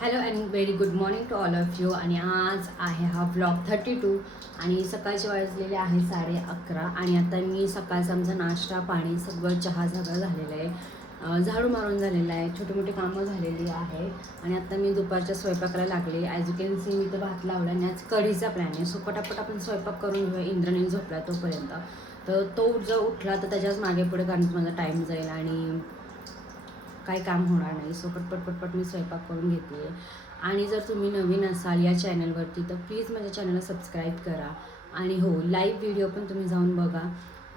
Hello and very good morning to all of you. आणि आज आहे हा ब्लॉग 32 आणि सकाळचे वाजलेले आहे 11:30. आणि आता मी सकाळचा आमचा नाश्ता पाणी सगळं चहा सगळं झालेलं आहे. झाडू मारून झालेलं आहे, छोटी मोठी कामं झालेली आहे. आणि आता मी दुपारच्या स्वयंपाकाला लागले. ॲज यू कॅन सी मी तर भात लावला आणि आज कढीचा प्लॅन आहे. सो पटापट आपण स्वयंपाक करून घेऊया. इंद्रनील झोपला तोपर्यंत. तर तो जर उठला तर त्याच्याच मागे पुढे कारण माझा टाईम जाईल आणि काही काम होणार नाही. सो पटपट मी स्वयंपाक करून घेते. आणि जर तुम्ही नवीन असाल या चॅनलवरती तर प्लीज माझ्या चॅनलला सबस्क्राईब करा. आणि हो, लाईव्ह व्हिडिओ पण तुम्ही जाऊन बघा.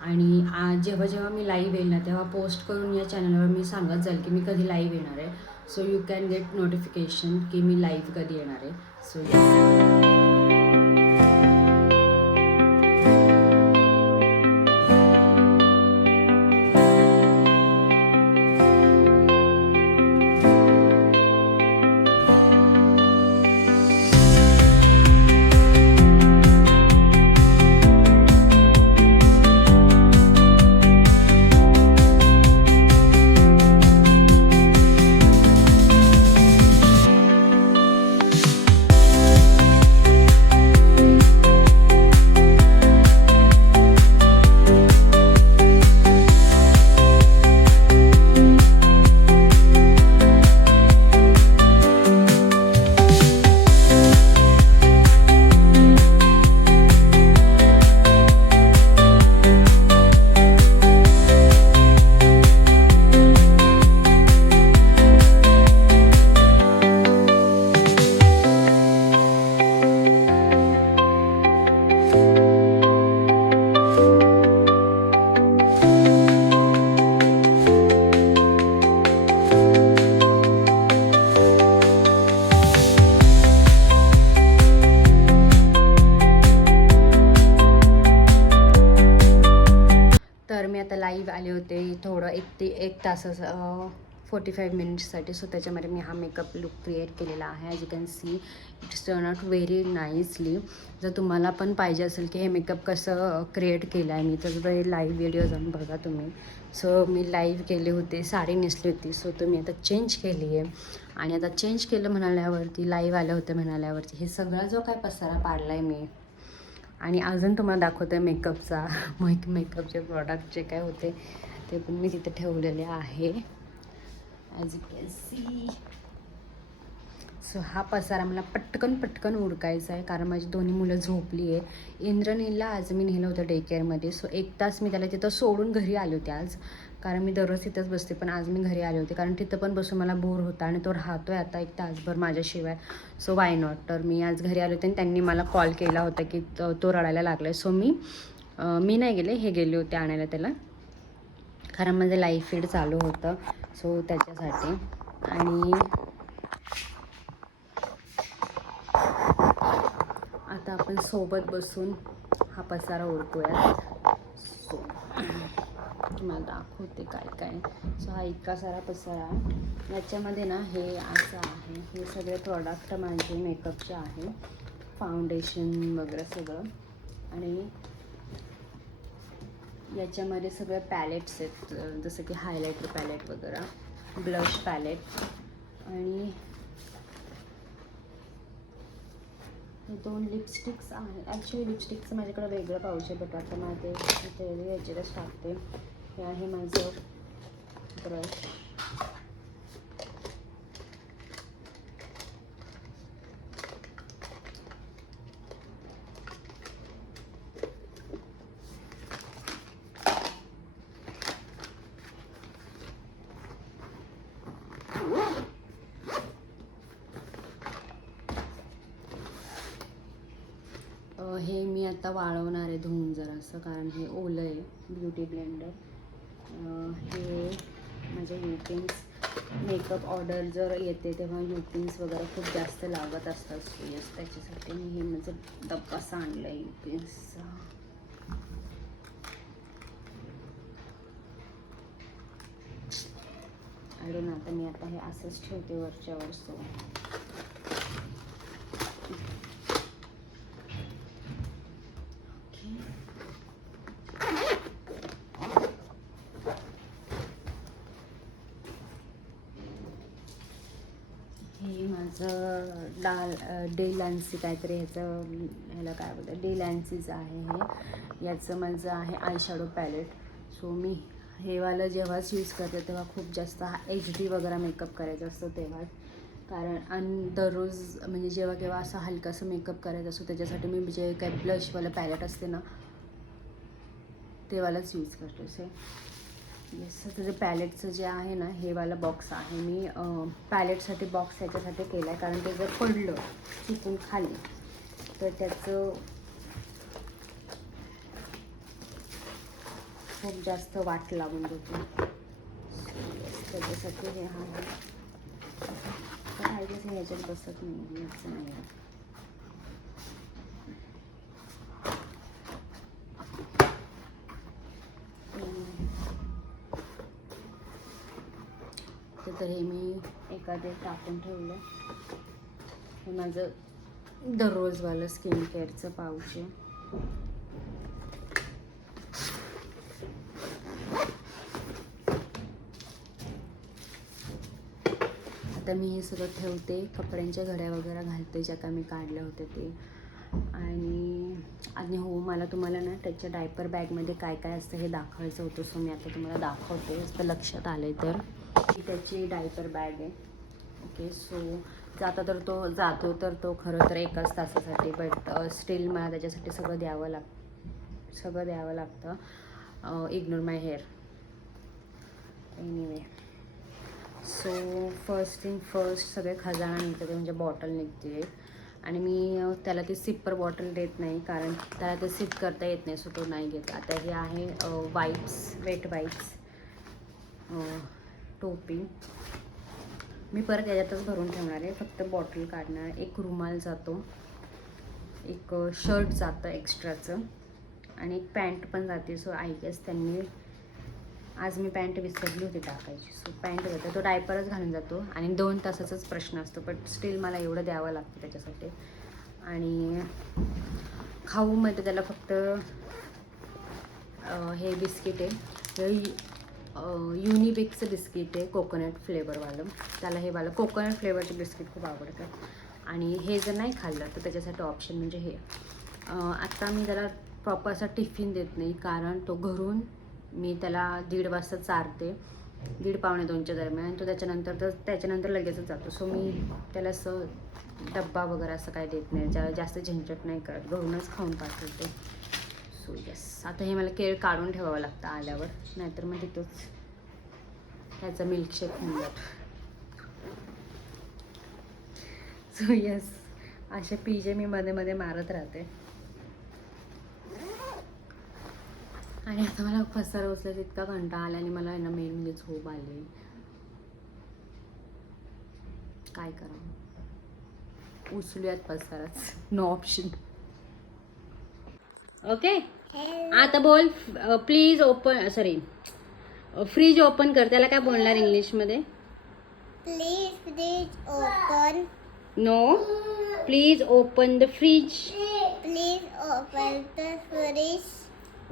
आणि जेव्हा जेव्हा मी लाईव्ह येईल ना तेव्हा पोस्ट करून या चॅनलवर मी सांगत जाईल की मी कधी लाईव्ह येणार आहे. So you can get notification की मी लाईव्ह कधी येणार आहे. So yes. तर मी आता लाईव्ह आले होते थोडं एक तासाचं 45 मिनिट्ससाठी. सो त्याच्यामध्ये मी हा मेकअप लुक क्रिएट केलेला आहे. As you can see it's turn out very nicely. जर तुम्हाला पण पाहिजे असेल की हे मेकअप कसं क्रिएट केलं आहे मी तर लाईव्ह व्हिडिओ जाऊन बघा तुम्ही. सो मी लाईव्ह केले होते, साडी नेसली होती. सो तो मी आता चेंज केली आहे. आणि आता चेंज केलं म्हणाल्यावरती, लाईव्ह आलं होतं म्हणाल्यावरती हे सगळा जो काय पसारा पाडला आहे मी. आणि अजून तुम्हाला दाखवते मेकअपचा मेकअपचे प्रॉडक्ट जे काय होते ते पण मी तिथे ठेवलेले आहे. As you can see. So हा पसारा मला पटकन उरकायचा आहे कारण माझी दोन्ही मुलं झोपली आहे. इंद्रनीलला आज मी नेलं होतं डे केअरमध्ये. सो 1 तास मी त्याला तिथं सोडून घरी आले होते आज. कारण मी दररोज तिथंच बसते पण आज मी घरी आले होते कारण तिथं पण बसून मला बोर होता आणि तो राहतो आहे आता 1 तासभर माझ्याशिवाय. So why not. तर मी आज घरी आले होते आणि त्यांनी मला कॉल केला होता की तो रडायला लागला आहे. सो मी नाही गेले, हे गेले होते आणायला त्याला कारण माझं लाईव्ह फीड चालू होतं. सो त्याच्यासाठी. आणि आता आपण सोबत बसून हा पसारा उरकूया. सो तुम्हाला दाखवते काय. सो हा इतका सारा पसारा. याच्यामध्ये ना हे असं आहे, हे सगळे प्रॉडक्ट माझे मेकअपचे आहे, फाउंडेशन वगैरे सगळं. आणि याच्यामध्ये सगळे पॅलेट्स आहेत जसं की हायलायटर पॅलेट वगैरे, ब्लश पॅलेट. आणि 2 लिपस्टिक्स आहे. ॲक्च्युली लिपस्टिकचं माझ्याकडे वेगळं पाऊच आहे बट आता मला ते याच्यातच टाकते. हे आहे माझं ब्रश. हे मी आता वाळवणार आहे धुवून जरासं कारण हे ओलं आहे. Beauty blender. हे माझे युपिन्स. मेकअप ऑर्डर जर येते तेव्हा युपिन्स वगैरे खूप जास्त लागत असतात. सो यस त्याच्यासाठी मी हे माझं डब्बासा आणलं आहे युपिन्सचा. आय डोंट नो आता मी हे असंच ठेवते वरच्यावर. सो हे माझं डे लॅन्सी काहीतरी ह्याला काय बोलतं डे लॅन्सीच आहे हे. याचं माझं आहे आय शॅडो पॅलेट. सो मी हेवालं जेव्हाच यूज करते तेव्हा खूप जास्त एच डी वगैरे मेकअप करायचा असतो तेव्हाच. कारण आणि दररोज म्हणजे जेव्हा केव्हा असा हलकासा मेकअप करायचा असतो त्याच्यासाठी मी जे काय ब्लशवालं पॅलेट असते ना तेवालाच यूज करते असे. येस, तर जे पॅलेटचं जे आहे ना हे वाला बॉक्स आहे. मी पॅलेटसाठी बॉक्स याच्यासाठी केला आहे कारण ते जर पडलं चुकून खाली तर त्याचं खूप जास्त वाट लागून देते. त्याच्यासाठी हे आहे. तर ह्याच्यात बसत नाही याचं नाही आहे. तर हे मी एखादे टाकून ठेवलं. हे माझं दररोजवालं स्किन केअरचं पाऊच आहे. आता मी हे सगळं ठेवते. कपड्यांच्या घड्या वगैरे घालते ज्या का मी काढल्या होत्या ते. आणि हो, मला तुम्हाला ना त्याच्या डायपर बॅगमध्ये काय काय असतं हे दाखवायचं होतं. सो मी आता तुम्हाला दाखवते. तर लक्षात आलं तर ही त्याची डायपर बॅग आहे. ओके, सो जातो तर तो खरं तर 1च तासासाठी. बट स्टील मला त्याच्यासाठी सगळं द्यावं लागतं. Ignore my hair. Anyway, so first thing first सगळे खजाना निघते ते म्हणजे बॉटल निघते. आणि मी त्याला ती सिप्पर बॉटल देत नाही कारण त्याला ते सिप करता येत नाही. सो तो नाही घेत. आता हे आहे वाईप्स, वेट वाईप्स, टोपी. मी परत याच्यातच भरून ठेवणार आहे. फक्त बॉटल काढणार. एक रुमाल जातो, एक शर्ट जातं एक्स्ट्राचं आणि एक पॅन्ट पण जाते. सो आय गेस त्यांनी आज मी पॅन्ट विसरली होती टाकायची. सो पॅन्ट जातो. तो डायपरच घालून जातो आणि 2 तासाचाच प्रश्न असतो. बट स्टील मला एवढं द्यावं लागतं त्याच्यासाठी. आणि खाऊमध्ये त्याला फक्त हे बिस्किट आहे. युनिबिकचं बिस्किट आहे कोकोनट फ्लेवरवालं. त्याला हे वालं कोकोनट फ्लेवरचे बिस्किट खूप आवडतं. आणि हे जर नाही खाल्लं तर त्याच्यासाठी ऑप्शन म्हणजे हे. आत्ता मी त्याला प्रॉपर असा टिफिन देत नाही कारण तो घरून मी त्याला 1:30 वाजता चारते, 1:30 पावणे 2च्या दरम्यान. तो त्याच्यानंतर लगेचच जातो. सो मी त्याला असं डब्बा वगैरे असं काय देत नाही. ज्याला जास्त झंझट नाही करत, घरूनच खाऊन पाठवते. सो येस, आता हे मला केळ काढून ठेवावं लागतं आल्यावर, नाहीतर मग तिथंच त्याचा मिल्कशेक होऊन जातो. सो येस, असे पिजे मी मध्ये मध्ये मारत राहते. आणि आता मला पसारा उचलायचा इतका कंटाळा आला आणि मला ना मेन म्हणजे झोप आली. काय करावं, उचलूयात पसाराच, नो ऑप्शन. ओके, आता बोल please open, sorry fridge open कर. त्याला काय बोलणार इंग्लिशमध्ये? Please fridge open. No, please open the fridge. Please open the fridge.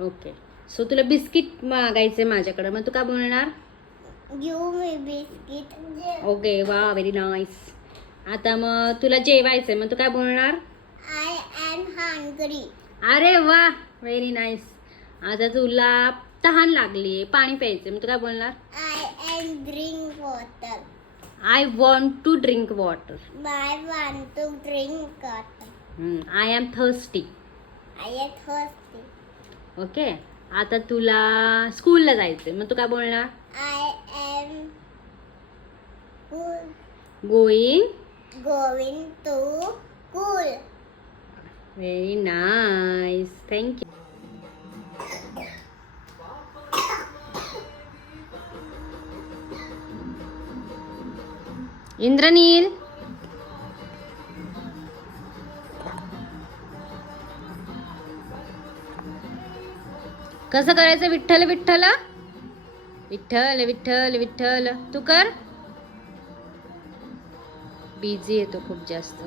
Okay, so तुला बिस्किट मागायचे माझ्याकडे, मग तू काय बोलणार? Give me biscuit. ओके, वा, व्हेरी नाईस. आता मग तुला जेवायचंय, मग तू काय बोलणार? I am hungry. अरे वा, व्हेरी नाईस. आता तुला तहान लागली, पाणी प्यायचं, मग तू काय बोलणार? I am drink water. I want to drink water. I want to drink water. I am thirsty. I am thirsty. Okay, आता तुला स्कूलला जायचंय, मग तू काय बोलणार? I am going to school. Very nice, thank you. Indraneel, कसं करायचं? विठ्ठल विठ्ठल विठ्ठल विठ्ठल विठ्ठल. तू कर. बिझी येतो खूप जास्त.